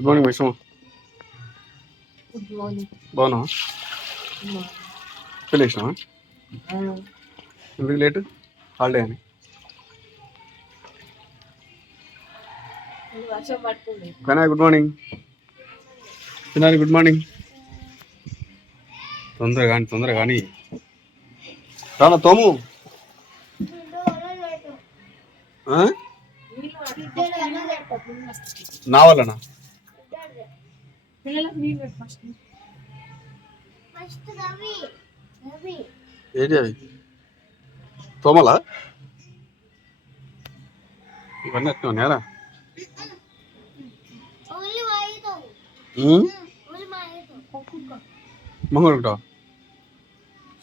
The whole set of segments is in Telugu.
గుడ్ మార్నింగ్ మార్నింగ్ బాగున్నావా? వేసినావా ఎందుకు లేట్ హాలిడే అని. కనా గుడ్ మార్నింగ్ తినాలి గుడ్ మార్నింగ్ తొందరగా కానీ తొందరగా కానీ. రానా తోము? నా వల్లనా? పిల్లలకు నీళ్ళు పెట్టు ఫస్ట్ ఏంటి అవి తోమలా? ఇవన్నీ అట్లా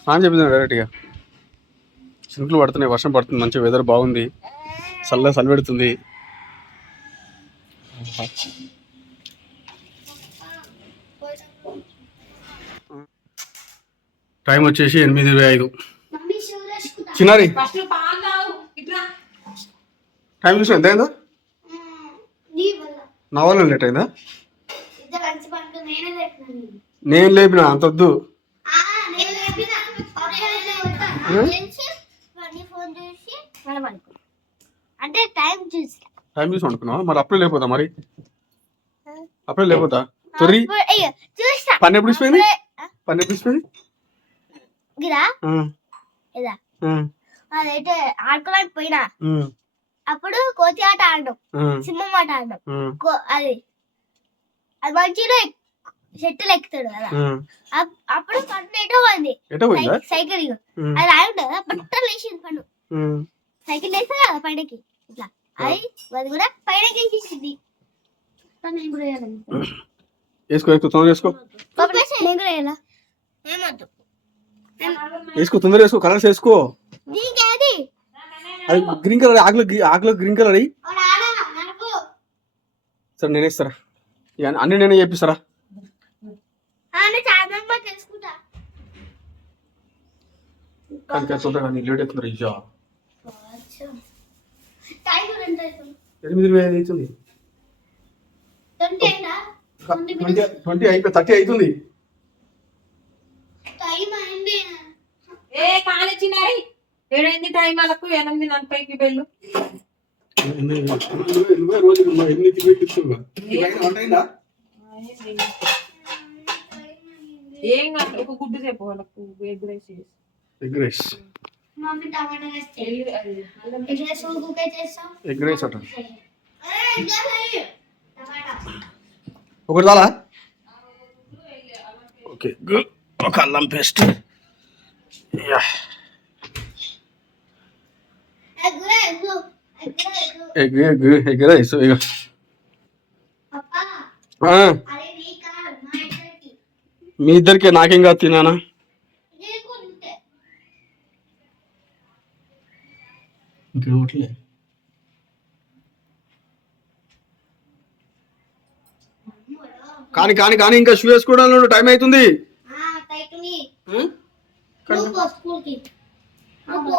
స్నానం డైరెక్ట్గా చినుకులు పడుతున్నాయి వర్షం పడుతుంది మంచి వెదర్ బాగుంది. చల్ల చలి పెడుతుంది. టైం వచ్చేసి ఎనిమిది ఇరవై ఐదు. చిన్నారి. టైం చూసి ఎంత అయిందా నా వల్ల లేట్ అయిందా? నేను లేపిన అంత వద్దు. అంటే టైం చూసి టైం చూసి మరి అప్పుడే లేకపోతా మరి? అప్పుడే లేకపోతా? తొర్రి. పని ఎప్పుడు ఇచ్చిపోయింది పని ఎప్పుడు ఇచ్చిపోయింది గిరా ఇదా? అదైతే ఆడుకోవడానికి పోయినా. అప్పుడు కోతి ఆట ఆడడం సింహం ఆట ఆడడం అది అది మంచిగా చెట్టులు ఎక్కుతాడు కదా. అప్పుడు పండు ఎటో పోయింది. ఎటో పోయిందా? సై- సైకిల్ అది కదా పట్ట లేచింది పండు. సైకిల్ వేస్తా కదా పైనకి ఇట్లా. అది అది కూడా పైనకి వేసేసింది నేను కూడా వేసుకో నేను కూడా వేయాలా? ఏమొద్దు వేసుకో తొందర వేసుకో కలర్స్ వేసుకో. అది? గ్రీన్ కలర్ ఆకులో ఆకులో గ్రీన్ కలర్ అయ్యి. సరే నేను వేస్తారా ఇక అన్ని నేనే చేపిస్తారా? కానీ తొందరగా లేట్ అవుతుంది? ఎనిమిది ఇరవై ఐదు అవుతుంది. ట్వంటీ అయిపోయి థర్టీ అవుతుంది టైం అయింది ఏ కాలేచినారి ఏడైంది టైం వాళ్ళకు? ఎనిమిది నలభైకి అయిందా ఏం కాదు ఒక గుడ్డు సేపు వాళ్ళకు ఎగ్ రైస్ చేసి. ఎగ్ రైస్ మమ్మీ టమాటా వేస్తే ఎల్లు- అది. అల్లం ఎగ్ రైస్ కుక్ చేస్తాం ఎగ్ రైస్ అట ఒకటి చాలా ఓకే గుడ్ ఒక అల్లం paste. Egg rice egg rice ఇక మా ఇద్దరికి. నాకేం కాదు తినానా నీకు ఉంటే. ఇంకా ఒకట్లే కానీ కానీ కానీ ఇంకా షూ వేసుకోవడానికి టైం అవుతుంది? నువ్వు పో స్కూల్కి నువ్వు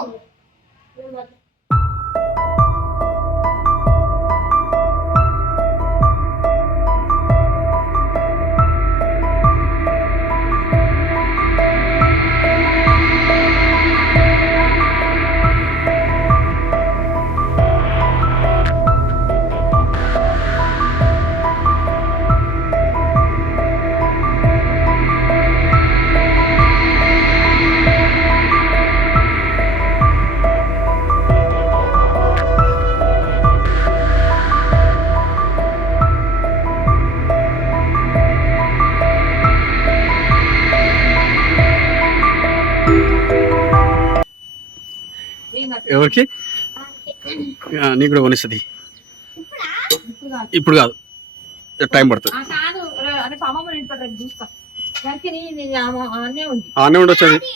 నీకు కూడా కొనిస్తుంది. ఇప్పుడు? కాదు. ఇప్పుడు కాదు. టైం పడుతుంది. నీ- నీ ఆనే ఉండొచ్చు అది. నీ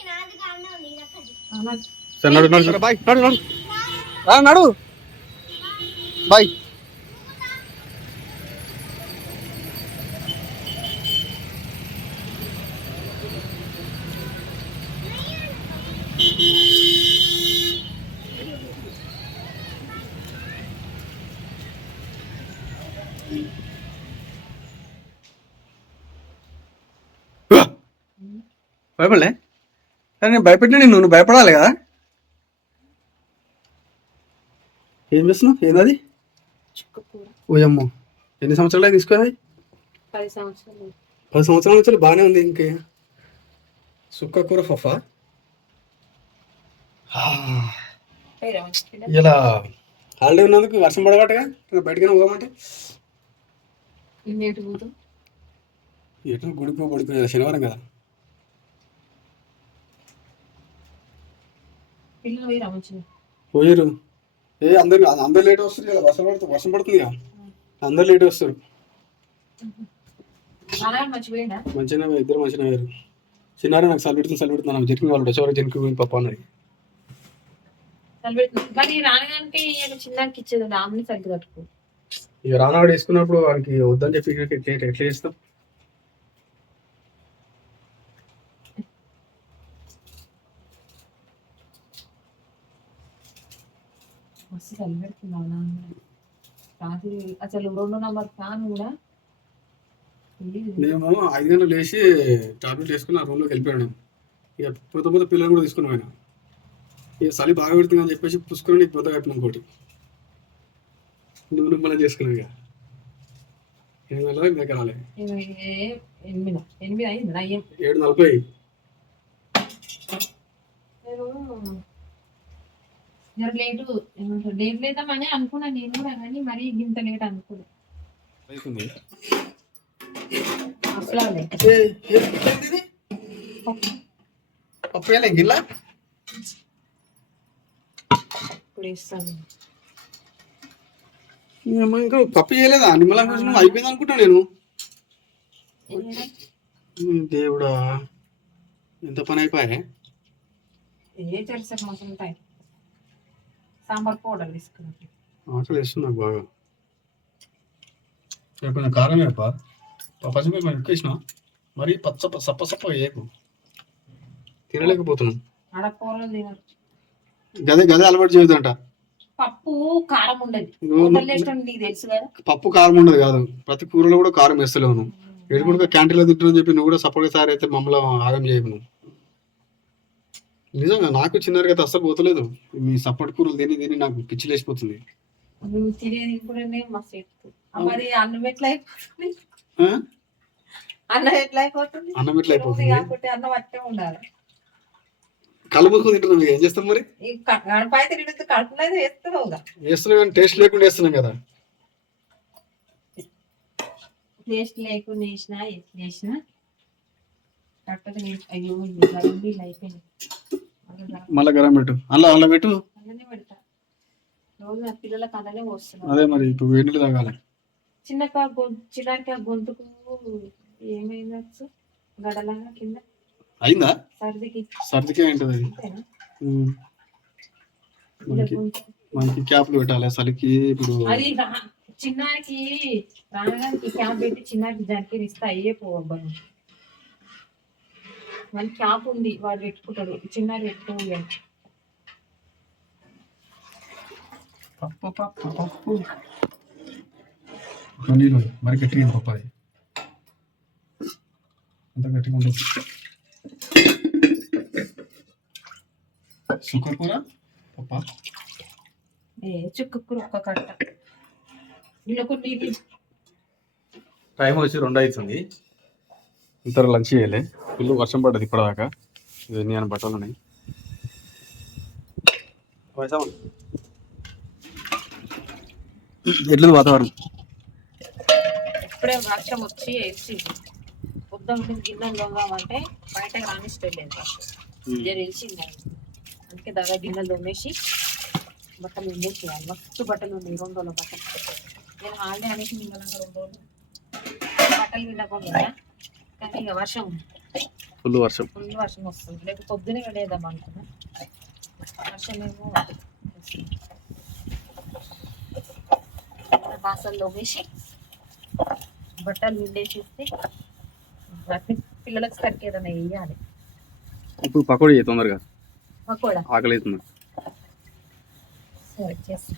సరే నడు నడు బాయ్. నడు నడు. రా, నడు. బాయ్. భయపడలే? కానీ నేను భయపెట్టినా నేను నువ్వు భయపడాలి కదా? ఏం చేస్తున్నావు? ఏందది? ఓయమ్మో ఎన్ని సంవత్సరాలు తీసుకోవాలి పది సంవత్సరాలు. పది సంవత్సరాల నుంచి బాగానే ఉంది ఇంకే. సుక్క కూర ఫఫా? ఇలా హాలిడే ఉన్నందుకు వర్షం పడబట్టగా? ఇంకా బయటకైనా పోదామంటే? ఇన్నేటి పోతు ఎటు గుడికో ఇలా శనివారం కదా. పిల్లలు పోయి మంచిగా పోయారు ఏ అందరు అందరు లేట్ వస్తారు కదా వర్షం పడుతుంది వర్షం పడుతుంది కదా అందరు లేట్ వస్తారు మంచిగా ఇద్దరు మంచిగా అయ్యారు చిన్నారే నాకు సల్ పెడుతుంది సల్ పెడుతుంది నాకు వాళ్ళు వచ్చేవారు జరికి పోయింది పప్ప అన్నది రానగానికి చిన్నానికి ఇచ్చేది సరిగ్గా కట్టుకో ఇక రానాడు వేసుకున్నప్పుడు వాడికి వద్దని చెప్పి ఎట్లా చేస్తాం? మస్తు చలిపెడుతున్నావు నాన్న రాత్రి అసలు రెండో నంబర్ ఫ్యాన్ కూడా. మేము ఐదు గంటలు లేచి టాబ్లెట్ వేసుకుని ఆ రూమ్లోకి వెళ్ళిపోయాను ఇక పోతే పోతే పిల్లలు కూడా తీసుకుని పోయినా ఇక చలి బాగా పెడుతుంది అని చెప్పేసి పుసుకుని నీకు పోతే అయిపోయినా ఇంకోటి నువ్వు మళ్ళీ చేసుకున్నావు ఇక. ఎనిమిది దగ్గర రాలే ఏడు నలభై. జర లేటు ఏమంటారు? లేట్ లేదామని అనుకున్నా నేను కూడా కానీ మరీ ఇంత లేట్ అనుకోలేదు పప్పు గిల్లా ఇప్పుడు ఇస్తాను. ఏమో ఇంకా పప్పు చేయలేదా? నిమ్మలం కోసం నువ్వు అయిపోయింది అనుకుంటా నేను. దేవుడా ఎంత పని అయిపోయా ఏ మాసం ఉంటాయి. సాంబార్ పౌడర్ తీసుకున్నాను. ఆకలి వేస్తుంది నాకు బాగా. రేపు కొంచెం కారం వేప? పచ్చిమిరపకాయ కొంచెం ఎక్కువ వేసిన? మరీ పచ్చ సప్ప సప్ప వేయకు. తినలేకపోతున్నాం. ఆడ కూరలు తినరు. గదే గదే అలవాటు చేయొద్దంట పప్పు కారం ఉండదు. ఇదిగో హోటల్ రెస్టారెంట్ నీకు తెలుసు కదా. పప్పు కారం ఉండదు కాదు. ప్రతి కూరలో కూడా కారం వేస్తలేవు నువ్వు. ఎడు కూడా క్యాంటీన్లో తింటున్నావు చెప్పి నువ్వు కూడా సపోర్ట్ సార్ అయితే మమ్మల్ని ఆగం చేయవు నువ్వు. నిజంగా నాకు చిన్నగా అయితే అస్సలు పోతలేదు. మీ సపోర్ట్ కూరలు తిని తిని నాకు పిచ్చి లేచిపోతుంది. నువ్వు తినేది మస్తు ఎక్కువ మరి అన్నం ఎట్లా అయిపోతుంది? ఆ? అన్నం ఎట్లా అయిపోతుంది? అన్నం ఎట్లా అయిపోతుంది? కాకపోతే అన్నం అట్టే ఉండాలి. కళ్ళు మూసుకొని తింటున్నాం ఏం చేస్తాం మరి? ఈ కడుపులో అయితే వేస్తున్నాం కానీ టేస్ట్ లేకుండా వేస్తున్నాం కదా. టేస్ట్ లేకుండా వేసినా ఎట్లా వేసినా నేను అయ్యో ఇది గరం అయిపోయింది. మళ్ళీ గరం పెట్టు. అలా అలా పెట్టు అదే మరి ఇప్పుడు వేడి నీళ్ళు తాగాలి చిన్నక గొంతు చిన్నక గొంతుకు ఏమైంది అచ్చు? గడలాగా కింద. అయిందా? సర్దికి. సర్దికే ఏంటది మనకి. మనకి క్యాప్లు పెట్టాలి చలికి ఇప్పుడు. చిన్నానికి రాగానికి క్యాప్ పెట్టి చిన్నాకి జర్కీని ఇస్తే అయ్యే పోవబ్బా మన క్యాప్ ఉంది వాడు పెట్టుకుంటాడు. చిన్నారి పెట్టుకోవాలి పప్పు పప్పు పప్పు. ఒక నీళ్ళు. మరి గట్టిగా పప్పు అది. అంత గట్టిగా ఉండదు. సుక్క కూర పప్ప? ఏ చుక్కకు ఒక్క కట్ట. ఇలా కొన్ని నీళ్ళు. టైం వచ్చి రెండు అవుతుంది. ఇద్దరు లంచ్ చేయాలి. ఫుల్ వర్షం పడ్డది ఇప్పటిదాకా. ఇవన్నీ అని బట్టలు ఉన్నాయి. ఎట్లేదు వాతావరణం? ఇప్పుడే వర్షం వచ్చి వేసింది పొద్దున గిన్నెలు దొంగమంటే బయట రానిస్తలేదు జర వెలిసింది అందుకే దగ్గర గిన్నెలు దొమ్మేసి బట్టలు ఉండేసేయాలి మస్తు బట్టలు ఉన్నాయి. రెండు రోజుల బట్టలు. నేను హాలిడే అనేసి నిమ్మలంగా రెండు రోజులు బట్టలు వినకుండా కానీ ఇక వర్షం. ఫుల్ వర్షం. ఫుల్ వర్షం వస్తుంది. లేకపోతే పొద్దునే వెళ్ళేద్దాం అనుకున్నా. వర్షం ఏమో బాసల్లో వేసి బట్టలు విండేసేస్తే వాటిని పిల్లలకు సరికి ఏదైనా వేయాలి. ఇప్పుడు పకోడీ తొందరగా. పకోడా? ఆకలి అవుతుంది సరే చేస్తా.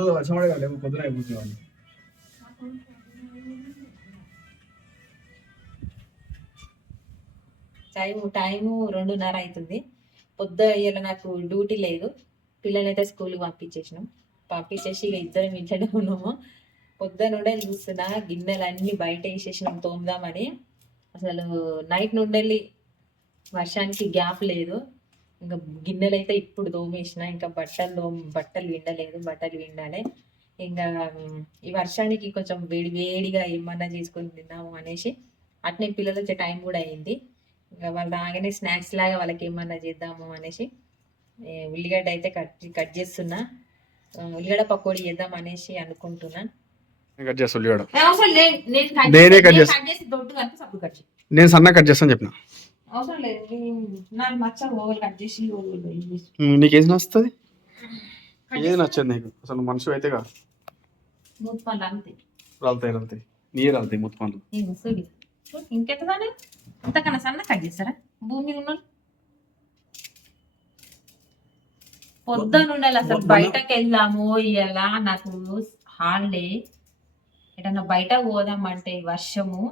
పొద్దున వర్షం పడే పొద్దున అయిపోతుంది టైం టైము రెండున్నర అవుతుంది. పొద్దు ఇలా నాకు డ్యూటీ లేదు. పిల్లలైతే స్కూల్కి పంపించేసినాం. పంపించేసి ఇక ఇద్దరం ఇంట్లోనే ఉన్నాము. పొద్దునుండే చూస్తున్నా గిన్నెలు అన్ని బయట వేసేసినాం తోముదామని. అసలు నైట్ నుండి వర్షానికి గ్యాప్ లేదు. ఇంకా గిన్నెలు అయితే ఇప్పుడు తోమేసిన ఇంకా బట్టలు తోమ బట్టలు విండలేదు బట్టలు విండాలి. ఇంకా ఈ వర్షానికి కొంచెం వేడి వేడిగా ఏమన్నా చేసుకొని తిందాము అనేసి అట్నే పిల్లలు వచ్చే టైం కూడా అయింది. ఇంకా వాళ్ళు రాగానే స్నాక్స్ లాగా వాళ్ళకి ఏమన్నా చేద్దాము అనేసి ఉల్లిగడ్డ అయితే కట్ కట్ చేస్తున్నా. ఉల్లిగడ్డ పకోడీ చేద్దాం అనేసి అనుకుంటున్నా. కట్ చేస్తా ఉల్లిగడ్డ. అవసరం లేదు. నేను నేనే చేస్తా. cut నేను చేస్తా. cut చేసి దొడ్డు కలిపి సబ్బు కట్ చేయి. నేను సన్నగా కట్ చేస్తాను చెప్పిన. అవసరం లేదు. నాకు నచ్చ ఓవర్ కట్ చేసి ఓవర్ నీకు ఏది నచ్చుతుంది? ఏది నచ్చదు నీకు? అసలు మనిషి అయితే కాదు. మూత పళ్ళు అంతే. రాలుతాయి రాలుతాయి. నీరు రాలుతాయి మొత్తం పనులు నేను చూడు చూడు, ఇంకెంత దాని ఇంతకన్నా సన్న కట్ చేస్తారా? భూమి ఉన్న పొద్దున ఉండాలి అసలు బయటకు వెళ్దాము ఇలా నాకు హాలిడే. ఎటన్నా బయట పోదామంటే వర్షము.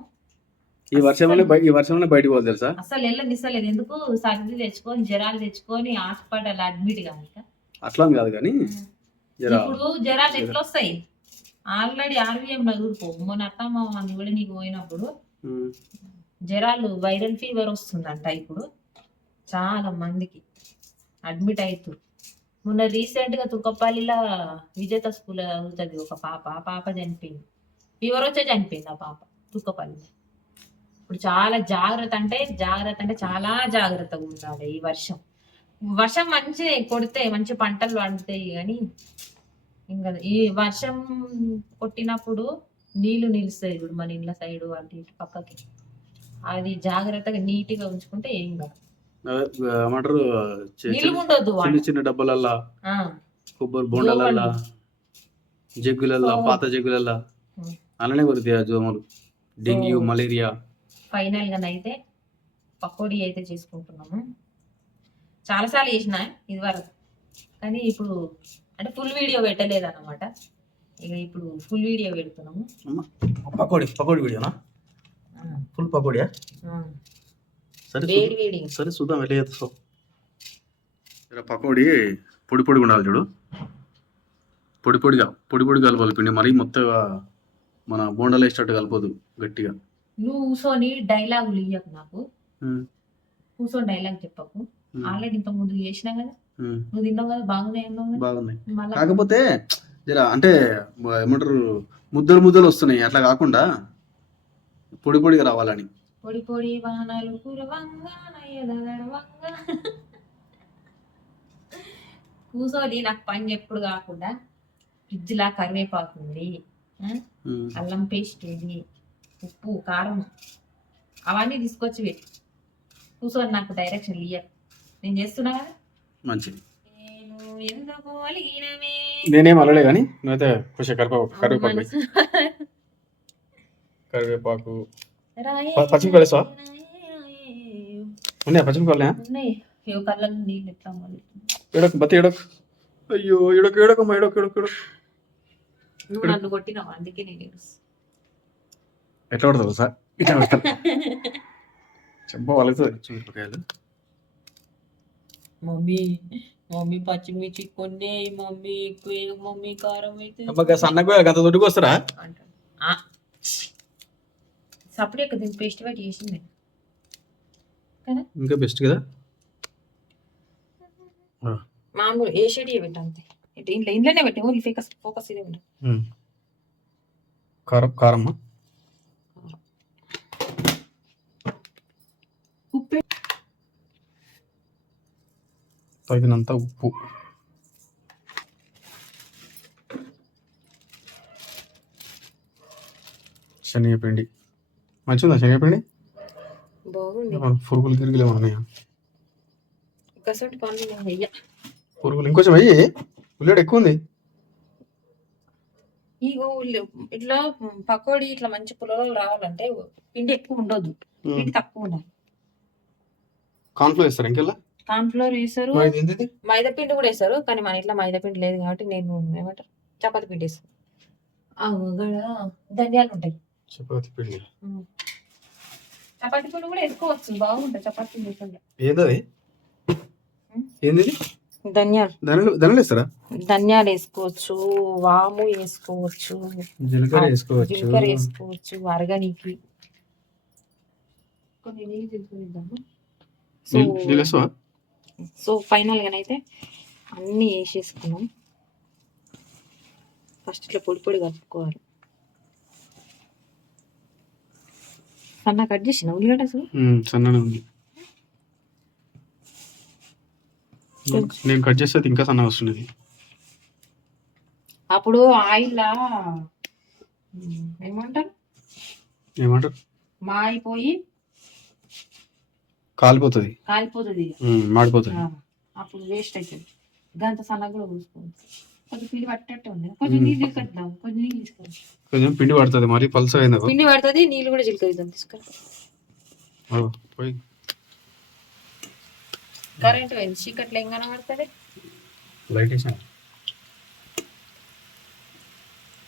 ఈ వర్షంలోనే బయ- ఈ వర్షంలోనే బయటకు పోదు తెలుసా? అసలు వెళ్ళనిస్తలేదు ఎందుకు సర్ది తెచ్చుకొని జ్వరాలు తెచ్చుకొని హాస్పిటల్ అడ్మిట్ కాదు. అట్లా కాదు కానీ ఇప్పుడు జ్వరాలు ఎట్లా వస్తాయి ఆల్రెడీ ఆర్వీఎం నదురుకో మొన్న అత్తమ్మ మన కూడా నీకు పోయినప్పుడు జ్వరాలు వైరల్ ఫీవర్ వస్తుందంట ఇప్పుడు. చాలా మందికి అడ్మిట్ అవుతారు మొన్న రీసెంట్గా తుక్కపల్లిలో విజేత స్కూల్ అవుతుంది ఒక పాప. ఆ పాప చనిపోయింది. ఫీవర్ వచ్చే చనిపోయింది ఆ పాప తుక్కపల్లి ఇప్పుడు చాలా జాగ్రత్త అంటే జాగ్రత్త అంటే చాలా జాగ్రత్తగా ఉండాలి ఈ వర్షం. వర్షం మంచి కొడితే మంచి పంటలు పండుతాయి కానీ ఇంకా ఈ వర్షం కొట్టినప్పుడు నీళ్ళు నిలుస్తాయి ఇప్పుడు మన ఇళ్ళ సైడ్ అటు ఇటు పక్కకి. అది జాగ్రత్తగా నీట్గా ఉంచుకుంటే ఏం కాదు. ఏమంటారు? చిన్న చిన్న డబ్బాలల్లా కొబ్బరి బొండాలల్లా జగ్గులల్లా పాత జగ్గులల్లా. అలానే కొడుతాయి ఆ దోమలు డెంగ్యూ మలేరియా. ఫైనల్గా అయితే పకోడీ అయితే చేసుకుంటున్నాము. చాలాసార్లు చేసిన ఇది వరకు కానీ ఇప్పుడు అంటే ఫుల్ వీడియో పెట్టలేదు అనమాట ఇక ఇప్పుడు ఫుల్ వీడియో పెడుతున్నాము. పకోడీ పకోడీ వీడియోనా? ఫుల్ పకోడియా. సరే సరే చూద్దాం ఎట్లా చేస్తావు ఇలా పకోడీ పొడి పొడిగా ఉండాలి చూడు. పొడి పొడిగా పొడి పొడి కలపాలి పిండి. మరీ మొత్తగా మన బోండాలు వేసేటట్టు కలపదు గట్టిగా. నువ్వు కూర్చొని డైలాగులు ఇయ్యకు నాకు. కూర్చొని డైలాగ్ చెప్పకు. ఆల్రెడీ ఇంత ముందు చేసినా కదా. నువ్వు తిన్నావు కదా బాగున్నాయి బాగున్నాయి. కాకపోతే అంటే ఏమంటారు ముద్దలు ముద్దలు వస్తున్నాయి. అట్లా కాకుండా పొడి పొడిగా రావాలని. పొడి పొడి వానలు కూసోని నాకు పని ఎప్పుడు కాకుండా ఫ్రిడ్జ్ లా కరివేపాకు ఉంది. అల్లం పేస్ట్ ఉంది. ఉప్పు కారం అవన్నీ తీసుకొచ్చి పెట్టు. కూర్చొని నాకు డైరెక్షన్ ఇయ్య నేను చేస్తున్నా కదా? మంచిది. నేను అనలే కానీ నువ్వైతే కొంచెం కరివేపాకు కరివేపాకు కరివేపాకు. రాయే ప- పచ్చిమిరపకాయలు వేస్తావా? రాయే. ఉన్నాయా మళ్ళీ ఏడొక బతి ఏడొక. అయ్యో ఏడొక ఏడొక ఏడొక ఏడొక. నువ్వు నన్ను కొట్టినావు? అందుకే నేను. ఎట్లా పడుతుంది సార్? ఇట్లా పడతాను చెంప వాళ్ళతో మమ్మీ మమ్మీ పచ్చిమిర్చి కొన్నే మమ్మీ ఎక్కువ మమ్మీ కారం అయితే అబ్బా సన్నగా గంత దొడ్డుకు వస్తారా? అంటాడు ఆ. సపరేట్ దీన్ని పేస్ట్ పెట్టి చేసింది. కదా? ఇంకా బెస్ట్ కదా? మామూలు ఏ షేడ్ పెట్టి అంతే. ఇటు ఇంట్లో ఇంట్లోనే పెట్టి ఓన్లీ ఫోకస్ ఫోకస్ ఇదే. కారం కారమ్మా ఉప్పు తగినంత ఉప్పు. శనగపిండి. మంచిగా ఉందా శనగపిండి పురుగులు గిరుగులు ఏమన్నా ఉన్నాయా? పురుగులు ఇంకొంచెం అయ్యి ఉల్లిగడ్డ ఎక్కువ ఉంది. ఇగో ఉల్లి- ఇట్లా పకోడీ ఇట్లా మంచి పుల్లలు రావాలంటే పిండి ఎక్కువ ఉండొద్దు పిండి తక్కువ ఉండాలి. కాన్ఫ్లోర్ వేస్తారు ఇంకెలా? కార్న్ ఫ్లోర్ ఏంటిది? మైదా పిండి కూడా వేస్తారు కానీ మన ఇంట్లో మైదా పిండి లేదు కాబట్టి నేను ఏమంటారు? చపాతి పిండి వేస్తాను ధనియాలు ఉంటాయి. చపాతి పిండి. చపాతి పిండి కూడా వేసుకోవచ్చు. బాగుంటాయి చపాతి పిండి వేసుకుంటే. ఏంది ధనియాలు. వేస్తారా? ధనియాలు వేసుకోవచ్చు. వాము వేసుకోవచ్చు. జీలకర్ర జీలకర్ర వేసుకోవచ్చు. అరగనీకి కొన్ని నీళ్ళు నీళ్ళు వేస్తావా? సో ఫైనల్ అయితే అన్నీ వేసేసుకున్నాం. ఫస్ట్ ఇట్లా పొడి పొడి కలుపుకోవాలి. సన్న కట్ చేసిన? ఉల్లిగడ్డ అసలు? సన్ననే ఉంది. నేను కట్ చేస్తే ఇంకా సన్నగా వస్తున్నది. అప్పుడు ఆయిల్ ఏమంటారు? ఏమంటారు? మాయిపోయి కాలిపోతుంది. కాలిపోతుంది మాడిపోతుంది. ఆ, అప్పుడు వేస్ట్ అవుతుంది దాంతో సన్నగా కూడా చూసుకోవాలి కొంచెం పిండి పట్టేట్టు ఉంది. కొంచెం నీళ్ళు తీసుకొద్దాం కొంచెం నీళ్ళు తీసుకొద్దాం కొంచెం పిండి పడుతుంది. మరి పల్సగా అయింది పిండి పడుతుంది నీళ్ళు కూడా చిలుకరిద్దాం తీసుకురా పోయి. కరెంట్ పోయింది. చీకట్లో ఏం కనబడుతుంది? లైట్ వేసా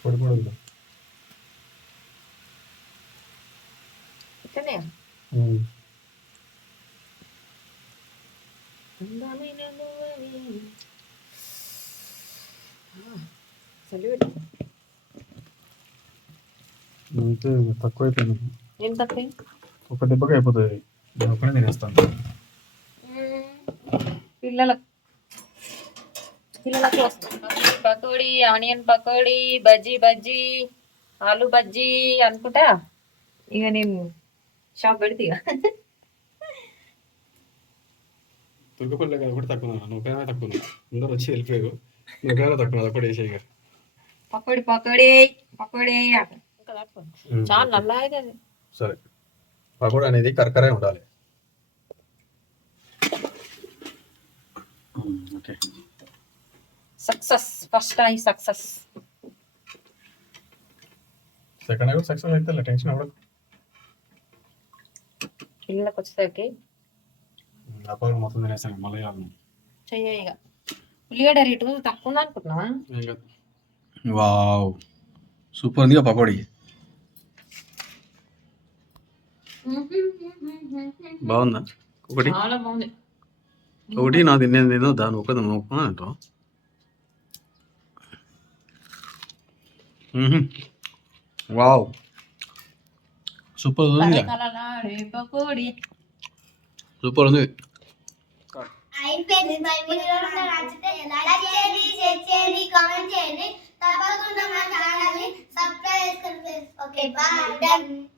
పొడి పొడి ఉందా? ఇక్కడనే ఉమ్. అందమైన నువ్వని. ఆ, చలి పెట్టు. అంతే తక్కువ అయిపోయింది ఏం తక్కువ? ఒక దెబ్బకి అయిపోతుంది. నేను ఒకనే తినేస్తాను. పిల్లలకు పిల్లలకు వస్తుంది పకోడీ ఆనియన్ పకోడీ బజ్జీ బజ్జీ ఆలు బజ్జీ అనుకుంటా. ఇక నేను షాప్ పెడితే ఇక. తుర్కపల్లి కదా ఒకటి తక్కువ తక్కువ. అందరూ వచ్చి ఒకనే తక్కువ వేసేయి. పకోడీ పకోడీ పకోడీ చాలా నల్ల అయితే అది. సరే. పకోడా అనేది కరకరే ఉండాలి. Okay. Success. First time success. Second కూడా సక్సెస్ అయితే టెన్షన్ అవ్వదు పిల్లలకు వచ్చేసరికి అప్పుడు మొత్తం తినేసాను మళ్ళీ చెయ్య ఇక. ఉల్లిగడ్డ రేటు తక్కువ ఉంది అనుకుంటున్నా వావ్. సూపర్ ఉంది పకోడీ. బాగుందా ఒకటి చాలా బాగుంది ఒకటి నా తినేది ఏదో దాని ఒకటి నూకున్నా అంటాం వావ్ సూపర్ ఉంది సూపర్ ఉంది అయిపోయింది ఓకే బాయ్